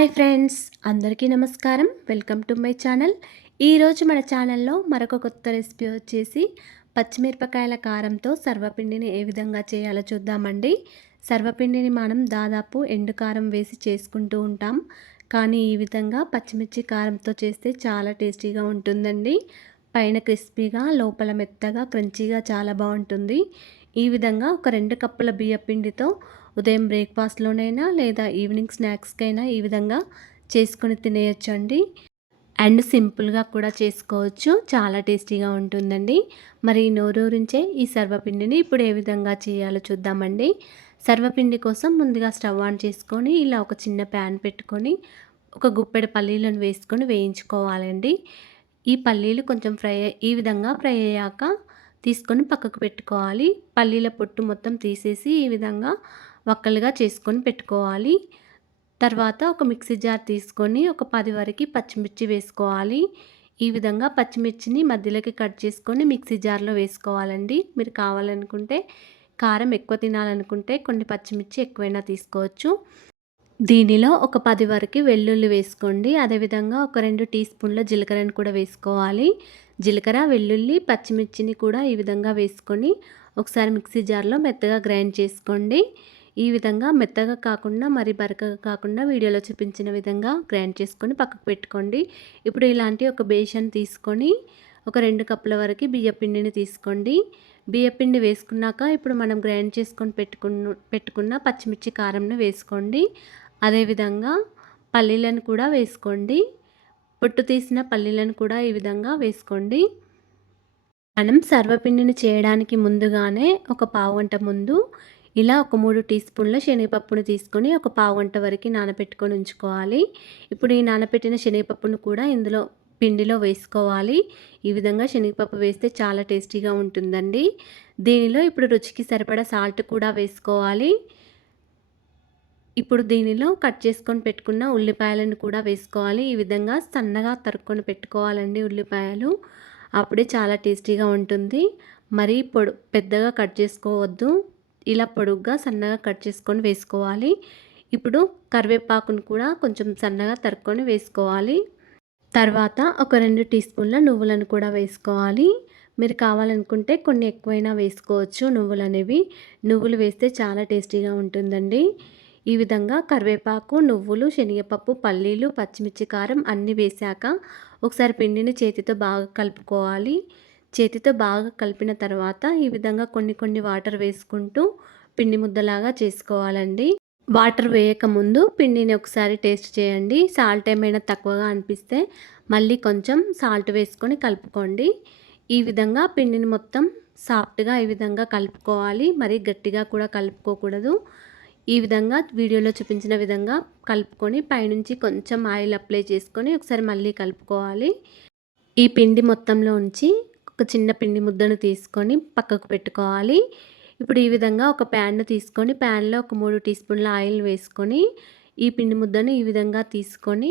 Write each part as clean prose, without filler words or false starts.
Hi friends, అందరికీ నమస్కారం. Welcome to my channel. ఈరోజు మన ఛానల్లో మరొక కొత్త రెసిపీ వచ్చేసి పచ్చిమిరపకాయల కారంతో సర్వపిండిని ఏ విధంగా చేయాలో చూద్దామండి. సర్వపిండిని మనం దాదాపు ఎండు కారం వేసి చేసుకుంటూ ఉంటాం, కానీ ఈ విధంగా పచ్చిమిర్చి కారంతో చేస్తే చాలా టేస్టీగా ఉంటుందండి. పైన క్రిస్పీగా, లోపల మెత్తగా, క్రంచీగా చాలా బాగుంటుంది. ఈ విధంగా ఒక 2 కప్పుల బియ్యపిండితో ఉదయం బ్రేక్ఫాస్ట్లోనైనా లేదా ఈవినింగ్ స్నాక్స్కైనా ఈ విధంగా చేసుకొని తినేయొచ్చండి. అండ్ సింపుల్గా కూడా చేసుకోవచ్చు, చాలా టేస్టీగా ఉంటుందండి. మరి నోరూరించే ఈ సర్వపిండిని ఇప్పుడు ఏ విధంగా చేయాలో చూద్దామండి. సర్వపిండి కోసం ముందుగా స్టవ్ ఆన్ చేసుకొని ఇలా ఒక చిన్న ప్యాన్ పెట్టుకొని ఒక గుప్పెడు పల్లీలను వేసుకొని వేయించుకోవాలండి. ఈ పల్లీలు కొంచెం ఈ విధంగా ఫ్రై అయ్యాక తీసుకొని పక్కకు పెట్టుకోవాలి. పల్లీల పొట్టు మొత్తం తీసేసి ఈ విధంగా వక్కలుగా చేసుకొని పెట్టుకోవాలి. తర్వాత ఒక మిక్సీ జార్ తీసుకొని ఒక 10 వరకు పచ్చిమిర్చి వేసుకోవాలి. ఈ విధంగా పచ్చిమిర్చిని మధ్యలోకి కట్ చేసుకొని మిక్సీ జార్లో వేసుకోవాలండి. మీరు కావాలనుకుంటే కారం ఎక్కువ తినాలనుకుంటే కొన్ని పచ్చిమిర్చి ఎక్కువైనా తీసుకోవచ్చు. దీనిలో ఒక 10 వరకు వెల్లుల్లి వేసుకోండి. అదేవిధంగా ఒక 2 టీ స్పూన్ల జీలకర్రను కూడా వేసుకోవాలి. జీలకర్ర, వెల్లుల్లి, పచ్చిమిర్చిని కూడా ఈ విధంగా వేసుకొని ఒకసారి మిక్సీ జార్లో మెత్తగా గ్రైండ్ చేసుకోండి. ఈ విధంగా మెత్తగా కాకుండా మరి బరకగా కాకుండా వీడియోలో చూపించిన విధంగా గ్రైండ్ చేసుకొని పక్కకు పెట్టుకోండి. ఇప్పుడు ఇలాంటి ఒక బేషన్ తీసుకొని ఒక 2 కప్పుల వరకు బియ్యపిండిని తీసుకోండి. బియ్యపిండి వేసుకున్నాక ఇప్పుడు మనం గ్రైండ్ చేసుకొని పెట్టుకున్న పచ్చిమిర్చి కారంను వేసుకోండి. అదేవిధంగా పల్లీలను కూడా వేసుకోండి. పొట్టు తీసిన పల్లీలను కూడా ఈ విధంగా వేసుకోండి. మనం సర్వపిండిని చేయడానికి ముందుగానే ఒక పావుగంట ముందు ఇలా ఒక 3 టీ స్పూన్ల శనగపప్పును తీసుకొని ఒక పావుగంట వరకు నానబెట్టుకొని ఉంచుకోవాలి. ఇప్పుడు ఈ నానబెట్టిన శనగపప్పును కూడా ఇందులో పిండిలో వేసుకోవాలి. ఈ విధంగా శనగపప్పు వేస్తే చాలా టేస్టీగా ఉంటుందండి. దీనిలో ఇప్పుడు రుచికి సరిపడా సాల్ట్ కూడా వేసుకోవాలి. ఇప్పుడు దీనిలో కట్ చేసుకొని పెట్టుకున్న ఉల్లిపాయలను కూడా వేసుకోవాలి. ఈ విధంగా సన్నగా తరుక్కొని పెట్టుకోవాలండి ఉల్లిపాయలు. అప్పుడే చాలా టేస్టీగా ఉంటుంది. మరీ పెద్దగా కట్ చేసుకోవద్దు. ఇలా పొడుగ్గా సన్నగా కట్ చేసుకొని వేసుకోవాలి. ఇప్పుడు కరివేపాకును కూడా కొంచెం సన్నగా తరుక్కొని వేసుకోవాలి. తర్వాత ఒక 2 టీ స్పూన్ల నువ్వులను కూడా వేసుకోవాలి. మీరు కావాలనుకుంటే కొన్ని ఎక్కువైనా వేసుకోవచ్చు నువ్వులనేవి. నువ్వులు వేస్తే చాలా టేస్టీగా ఉంటుందండి. ఈ విధంగా కరివేపాకు, నువ్వులు, శనగపప్పు, పల్లీలు, పచ్చిమిర్చి కారం అన్నీ వేశాక ఒకసారి పిండిని చేతితో బాగా కలుపుకోవాలి. చేతితో బాగా కలిపిన తర్వాత ఈ విధంగా కొన్ని వాటర్ వేసుకుంటూ పిండి ముద్దలాగా చేసుకోవాలండి. వాటర్ వేయకముందు పిండిని ఒకసారి టేస్ట్ చేయండి. సాల్ట్ ఏమైనా తక్కువగా అనిపిస్తే మళ్ళీ కొంచెం సాల్ట్ వేసుకొని కలుపుకోండి. ఈ విధంగా పిండిని మొత్తం సాఫ్ట్గా ఈ విధంగా కలుపుకోవాలి. మరి గట్టిగా కూడా కలుపుకోకూడదు. ఈ విధంగా వీడియోలో చూపించిన విధంగా కలుపుకొని పైనుంచి కొంచెం ఆయిల్ అప్లై చేసుకొని ఒకసారి మళ్ళీ కలుపుకోవాలి. ఈ పిండి మొత్తంలో ఉంచి ఒక చిన్న పిండి ముద్దను తీసుకొని పక్కకు పెట్టుకోవాలి. ఇప్పుడు ఈ విధంగా ఒక ప్యాన్ను తీసుకొని ప్యాన్లో ఒక 3 టీ స్పూన్ల ఆయిల్ వేసుకొని ఈ పిండి ముద్దను ఈ విధంగా తీసుకొని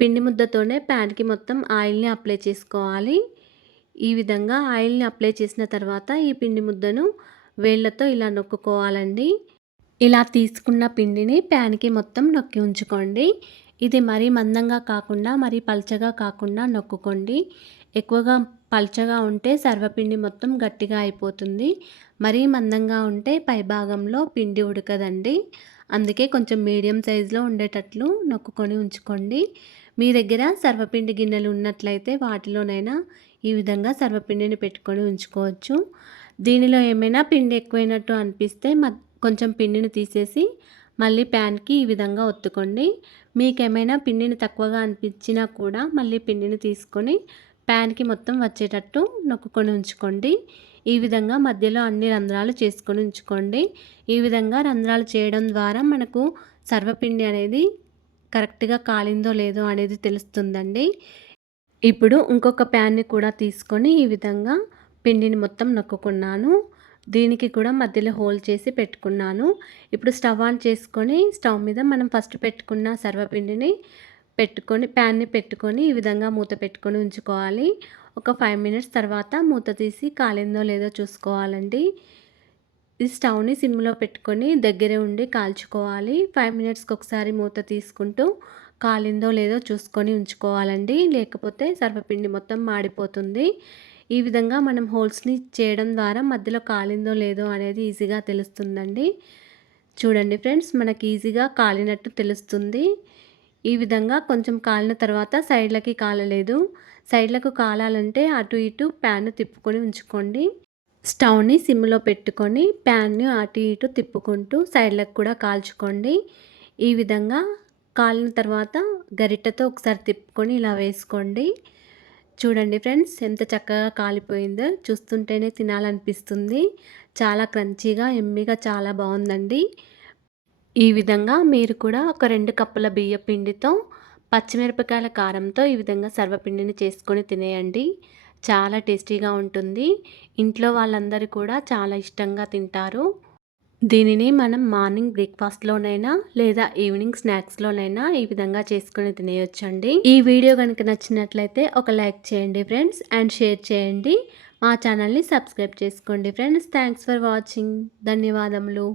పిండి ముద్దతోనే ప్యాన్కి మొత్తం ఆయిల్ని అప్లై చేసుకోవాలి. ఈ విధంగా ఆయిల్ని అప్లై చేసిన తర్వాత ఈ పిండి ముద్దను వేళ్ళతో ఇలా నొక్కుకోవాలండి. ఇలా తీసుకున్న పిండిని ప్యాన్కి మొత్తం నొక్కి ఉంచుకోండి. ఇది మరీ మందంగా కాకుండా మరీ పల్చగా కాకుండా నొక్కుకోండి. ఎక్కువగా పల్చగా ఉంటే సర్వపిండి మొత్తం గట్టిగా అయిపోతుంది. మరీ మందంగా ఉంటే పై భాగంలో పిండి ఉడకదండి. అందుకే కొంచెం మీడియం సైజులో ఉండేటట్లు నొక్కుకొని ఉంచుకోండి. మీ దగ్గర సర్వపిండి గిన్నెలు ఉన్నట్లయితే వాటిలోనైనా ఈ విధంగా సర్వపిండిని పెట్టుకొని ఉంచుకోవచ్చు. దీనిలో ఏమైనా పిండి ఎక్కువైనట్టు అనిపిస్తే కొంచెం పిండిని తీసేసి మళ్ళీ ప్యాన్కి ఈ విధంగా ఒత్తుకోండి. మీకేమైనా పిండిని తక్కువగా అనిపించినా కూడా మళ్ళీ పిండిని తీసుకొని ప్యాన్కి మొత్తం వచ్చేటట్టు నొక్కుకొని ఉంచుకోండి. ఈ విధంగా మధ్యలో అన్ని రంధ్రాలు చేసుకొని ఉంచుకోండి. ఈ విధంగా రంధ్రాలు చేయడం ద్వారా మనకు సర్వపిండి అనేది కరెక్ట్గా కాలిందో లేదో అనేది తెలుస్తుందండి. ఇప్పుడు ఇంకొక ప్యాన్ని కూడా తీసుకొని ఈ విధంగా పిండిని మొత్తం నొక్కుకున్నాను. దీనికి కూడా మధ్యలో హోల్ చేసి పెట్టుకున్నాను. ఇప్పుడు స్టవ్ ఆన్ చేసుకొని స్టవ్ మీద మనం ఫస్ట్ పెట్టుకున్న సర్వపిండిని ప్యాన్ని పెట్టుకొని ఈ విధంగా మూత పెట్టుకొని ఉంచుకోవాలి. ఒక 5 మినిట్స్ తర్వాత మూత తీసి కాలిందో లేదో చూసుకోవాలండి. ఈ స్టవ్‌ని సిమ్‌లో పెట్టుకొని దగ్గరే ఉండి కాల్చుకోవాలి. 5 మినిట్స్‌కి ఒకసారి మూత తీసుకుంటూ కాలిందో లేదో చూసుకొని ఉంచుకోవాలండి. లేకపోతే సర్వపిండి మొత్తం మాడిపోతుంది. ఈ విధంగా మనం హోల్స్‌ని చేయడం ద్వారా మధ్యలో కాలిందో లేదో అనేది ఈజీగా తెలుస్తుందండి. చూడండి ఫ్రెండ్స్, మనకి ఈజీగా కాలినట్టు తెలుస్తుంది. ఈ విధంగా కొంచెం కాలిన తర్వాత సైడ్‌లకి కాలలేదు. సైడ్‌లకు కాలాలంటే అటు ఇటు ప్యాన్‌ను తిప్పుకొని ఉంచుకోండి. స్టవ్‌ని సిమ్‌లో పెట్టుకొని ప్యాన్‌ని అటు ఇటు తిప్పుకుంటూ సైడ్‌లకు కూడా కాల్చుకోండి. ఈ విధంగా కాలిన తర్వాత గరిటెతో ఒకసారి తిప్పుకొని ఇలా వేసుకోండి. చూడండి ఫ్రెండ్స్, ఎంత చక్కగా కాలిపోయిందో చూస్తుంటేనే తినాలనిపిస్తుంది. చాలా క్రంచీగా, యమ్మీగా చాలా బావుందండి. ఈ విధంగా మీరు కూడా ఒక 2 కప్పుల బియ్యపు పిండితో, పచ్చిమిరపకాయల కారంతో ఈ విధంగా సర్వపిండిని చేసుకొని తినేయండి. చాలా టేస్టీగా ఉంటుంది. ఇంట్లో వాళ్ళందరూ కూడా చాలా ఇష్టంగా తింటారు. దీనిని మనం మార్నింగ్ బ్రేక్‌ఫాస్ట్‌లోనైనా లేదా ఈవినింగ్ స్నాక్స్‌లోనైనా ఈ విధంగా చేసుకొని తినేయొచ్చండి. ఈ వీడియో గనుక నచ్చినట్లయితే ఒక లైక్ చేయండి ఫ్రెండ్స్ అండ్ షేర్ చేయండి. మా ఛానల్‌ని సబ్స్క్రైబ్ చేసుకోండి ఫ్రెండ్స్. Thanks for watching. ధన్యవాదములు.